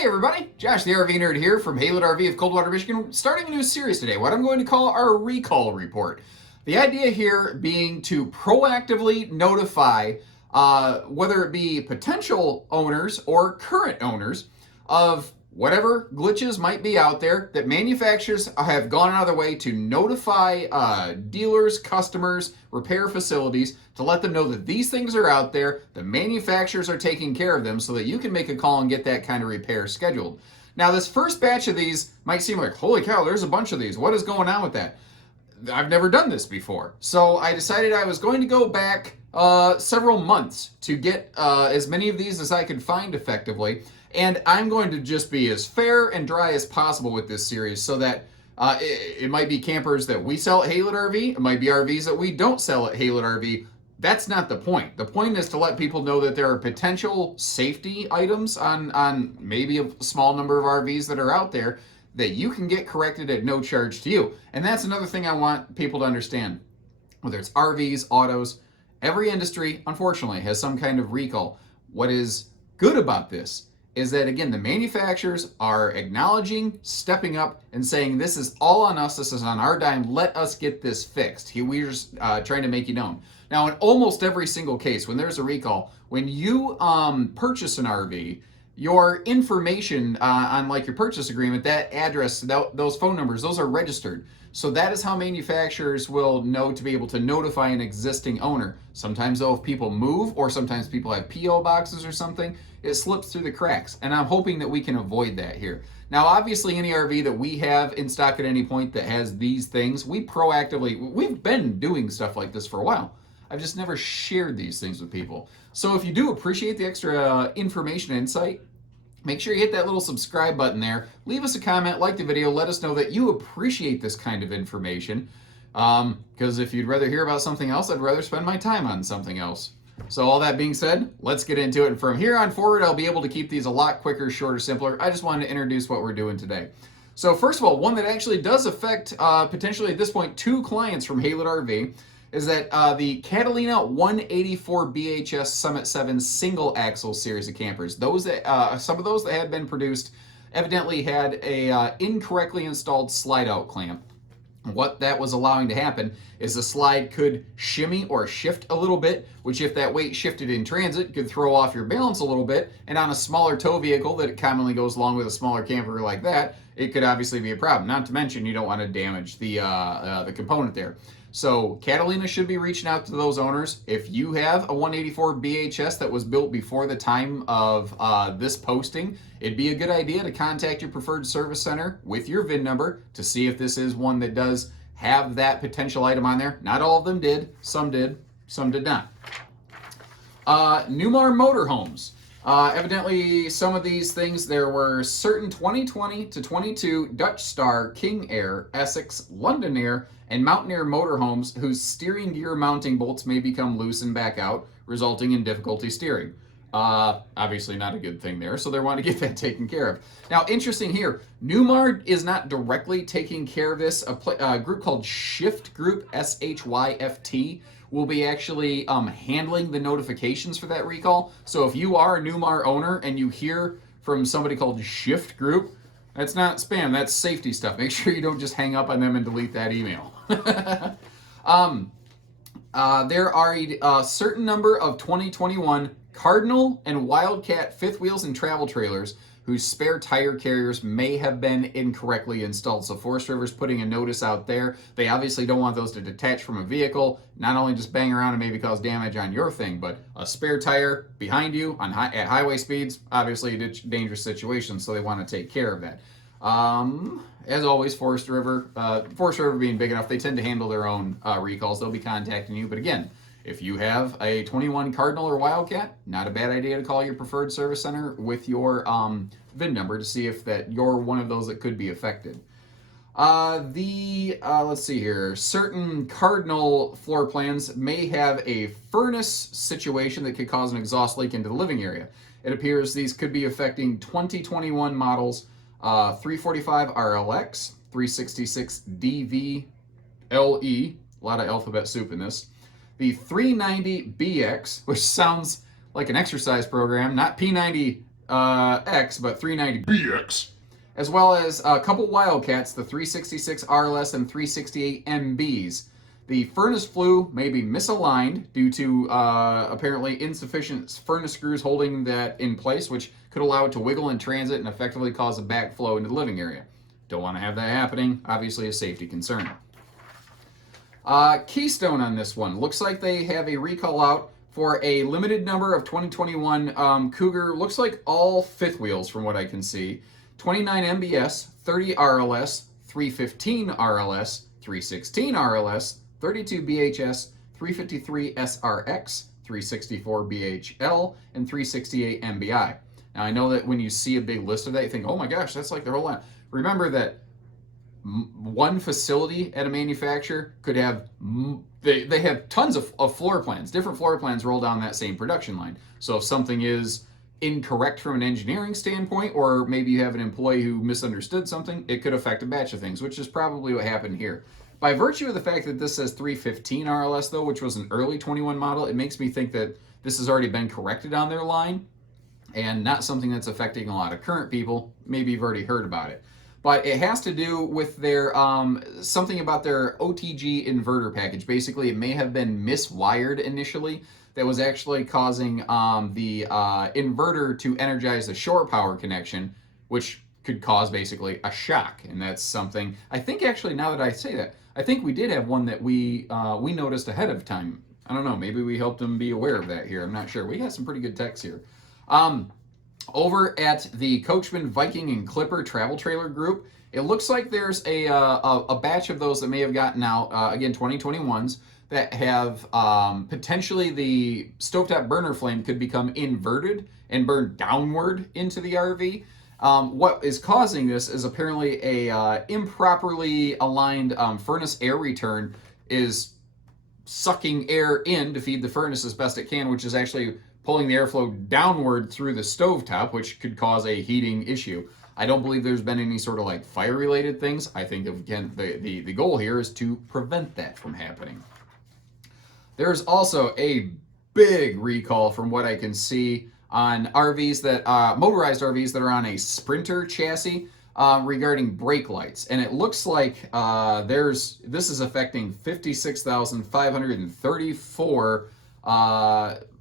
Hey everybody, Josh the RV Nerd here from Haylett RV of Coldwater, Michigan, starting a new series today, what I'm going to call our recall report. The idea here being to proactively notify whether it be potential owners or current owners of whatever glitches might be out there that manufacturers have gone out of their way to notify dealers, customers, repair facilities to let them know that these things are out there, the manufacturers are taking care of them so that you can make a call and get that kind of repair scheduled. Now, this first batch of these might seem like, holy cow, there's a bunch of these. What is going on with that? I've never done this before. So I decided I was going to go back several months to get as many of these as I could find effectively. And I'm going to just be as fair and dry as possible with this series so that it might be campers that we sell at Haylett RV. It might be RVs that we don't sell at Haylett RV. That's not the point. The point is to let people know that there are potential safety items on maybe a small number of RVs that are out there that you can get corrected at no charge to you. And that's another thing I want people to understand. Whether it's RVs, autos, every industry, unfortunately, has some kind of recall. What is good about this is that, again, the manufacturers are acknowledging, stepping up, and saying, this is all on us, this is on our dime, let us get this fixed. We're just trying to make you known. Now, in almost every single case, when there's a recall, when you purchase an RV, your information on like your purchase agreement, that address, those phone numbers, those are registered. So that is how manufacturers will know to be able to notify an existing owner. Sometimes though, if people move or sometimes people have PO boxes or something, it slips through the cracks. And I'm hoping that we can avoid that here. Now, obviously any RV that we have in stock at any point that has these things, we've been doing stuff like this for a while. I've just never shared these things with people. So if you do appreciate the extra information and insight, make sure you hit that little subscribe button there. Leave us a comment, like the video, let us know that you appreciate this kind of information. Because if you'd rather hear about something else, I'd rather spend my time on something else. So all that being said, let's get into it. And from here on forward, I'll be able to keep these a lot quicker, shorter, simpler. I just wanted to introduce what we're doing today. So first of all, one that actually does affect potentially at this point 2 clients from Haylett RV is that the Catalina 184 BHS Summit 7 single axle series of campers. Those that some of those that had been produced evidently had a incorrectly installed slide out clamp. What that was allowing to happen is the slide could shimmy or shift a little bit, which if that weight shifted in transit could throw off your balance a little bit, and on a smaller tow vehicle that commonly goes along with a smaller camper like that, it could obviously be a problem. Not to mention you don't want to damage the component there. So Catalina should be reaching out to those owners. If you have a 184 BHS that was built before the time of this posting, it'd be a good idea to contact your preferred service center with your VIN number to see if this is one that does have that potential item on there. Not all of them did, some did not. Newmar motorhomes. Evidently, some of these things, there were certain 2020 to 22 Dutch Star, King Air, Essex, London Air, and Mountaineer motorhomes whose steering gear mounting bolts may become loose and back out, resulting in difficulty steering. Obviously not a good thing there, so they want to get that taken care of. Now, interesting here, Newmar is not directly taking care of this. A group called Shift Group, SHYFT, will be actually handling the notifications for that recall. So if you are a Newmar owner and you hear from somebody called Shift Group, that's not spam, that's safety stuff. Make sure you don't just hang up on them and delete that email. There are a certain number of 2021 Cardinal and Wildcat fifth wheels and travel trailers whose spare tire carriers may have been incorrectly installed. So Forest River's putting a notice out there. They obviously don't want those to detach from a vehicle, not only just bang around and maybe cause damage on your thing, but a spare tire behind you at highway speeds, obviously a dangerous situation, so they want to take care of that. As always, Forest River being big enough, they tend to handle their own recalls. They'll be contacting you, but again, if you have a 21 Cardinal or Wildcat, not a bad idea to call your preferred service center with your VIN number to see if that you're one of those that could be affected. Let's see here. Certain Cardinal floor plans may have a furnace situation that could cause an exhaust leak into the living area. It appears these could be affecting 2021 models 345 RLX, 366 DVLE, a lot of alphabet soup in this. The 390BX, which sounds like an exercise program, not P90 X, but 390BX, as well as a couple Wildcats, the 366 RLS and 368 MBs. The furnace flue may be misaligned due to apparently insufficient furnace screws holding that in place, which could allow it to wiggle in transit and effectively cause a backflow into the living area. Don't want to have that happening. Obviously a safety concern. Keystone on this one. Looks like they have a recall out for a limited number of 2021 Cougar. Looks like all fifth wheels from what I can see. 29 MBS, 30 RLS, 315 RLS, 316 RLS, 32 BHS, 353 SRX, 364 BHL, and 368 MBI. Now I know that when you see a big list of that, you think, oh my gosh, that's like their whole line. Remember that one facility at a manufacturer could have, they have tons of floor plans, different floor plans roll down that same production line. So if something is incorrect from an engineering standpoint, or maybe you have an employee who misunderstood something, it could affect a batch of things, which is probably what happened here. By virtue of the fact that this says 315 RLS though, which was an early 21 model, it makes me think that this has already been corrected on their line and not something that's affecting a lot of current people. Maybe you've already heard about it. But it has to do with their, something about their OTG inverter package. Basically, it may have been miswired initially. That was actually causing the inverter to energize the shore power connection, which could cause basically a shock. And that's something, I think actually now that I say that, I think we did have one that we noticed ahead of time. I don't know, maybe we helped them be aware of that here. I'm not sure. We got some pretty good techs here. Over at the Coachman, Viking, and Clipper travel trailer group, it looks like there's a batch of those that may have gotten out, again, 2021s, that have potentially the stovetop burner flame could become inverted and burn downward into the RV. What is causing this is apparently a improperly aligned furnace air return is sucking air in to feed the furnace as best it can, which is actually pulling the airflow downward through the stovetop, which could cause a heating issue. I don't believe there's been any sort of like fire-related things. I think, again, the goal here is to prevent that from happening. There's also a big recall from what I can see on RVs that, motorized RVs that are on a Sprinter chassis regarding brake lights. And it looks like this is affecting 56,534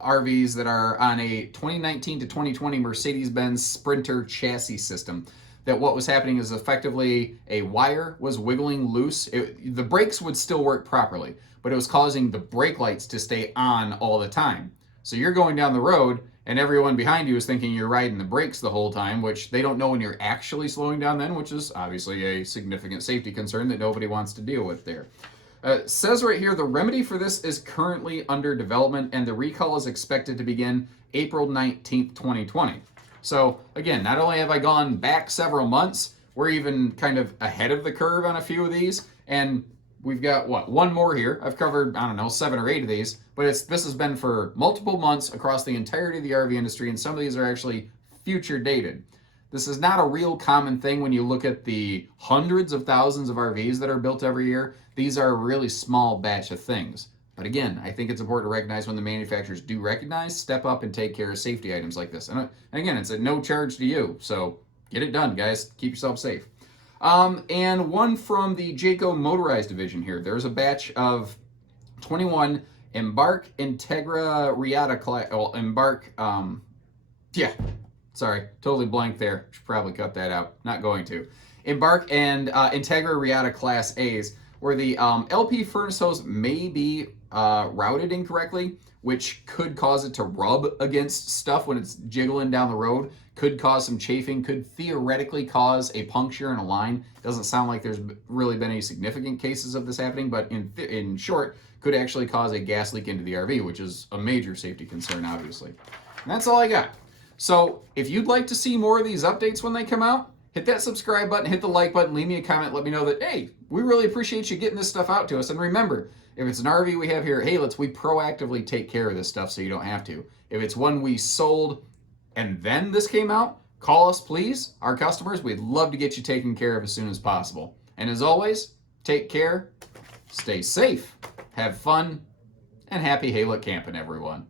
RVs that are on a 2019 to 2020 Mercedes-Benz Sprinter chassis system. That what was happening is effectively a wire was wiggling loose. The brakes would still work properly, but it was causing the brake lights to stay on all the time. So you're going down the road and everyone behind you is thinking you're riding the brakes the whole time, which they don't know when you're actually slowing down then, which is obviously a significant safety concern that nobody wants to deal with there. It says right here, the remedy for this is currently under development and the recall is expected to begin April 19th, 2020. So again, not only have I gone back several months, we're even kind of ahead of the curve on a few of these, and we've got, one more here. I've covered, 7 or 8 of these, but this has been for multiple months across the entirety of the RV industry, and some of these are actually future dated. This is not a real common thing when you look at the hundreds of thousands of RVs that are built every year. These are a really small batch of things. But again, I think it's important to recognize when the manufacturers do recognize, step up and take care of safety items like this. And again, it's at no charge to you, so get it done, guys. Keep yourself safe. And one from the Jayco motorized division here. There's a batch of 21 Embark Integra Riata class. Well, Embark, sorry, totally blank there. Should probably cut that out. Not going to. Embark and Integra Riata Class A's, where the LP furnace hose may be routed incorrectly, which could cause it to rub against stuff when it's jiggling down the road, could cause some chafing, could theoretically cause a puncture in a line. Doesn't sound like there's really been any significant cases of this happening, but in short, could actually cause a gas leak into the RV, which is a major safety concern, obviously. And that's all I got. So if you'd like to see more of these updates when they come out, hit that subscribe button, hit the like button, leave me a comment, let me know that, hey, we really appreciate you getting this stuff out to us. And remember, if it's an RV we have here at Haylett, we proactively take care of this stuff so you don't have to. If it's one we sold and then this came out, call us, please. Our customers, we'd love to get you taken care of as soon as possible. And as always, take care, stay safe, have fun, and happy Haylett camping, everyone.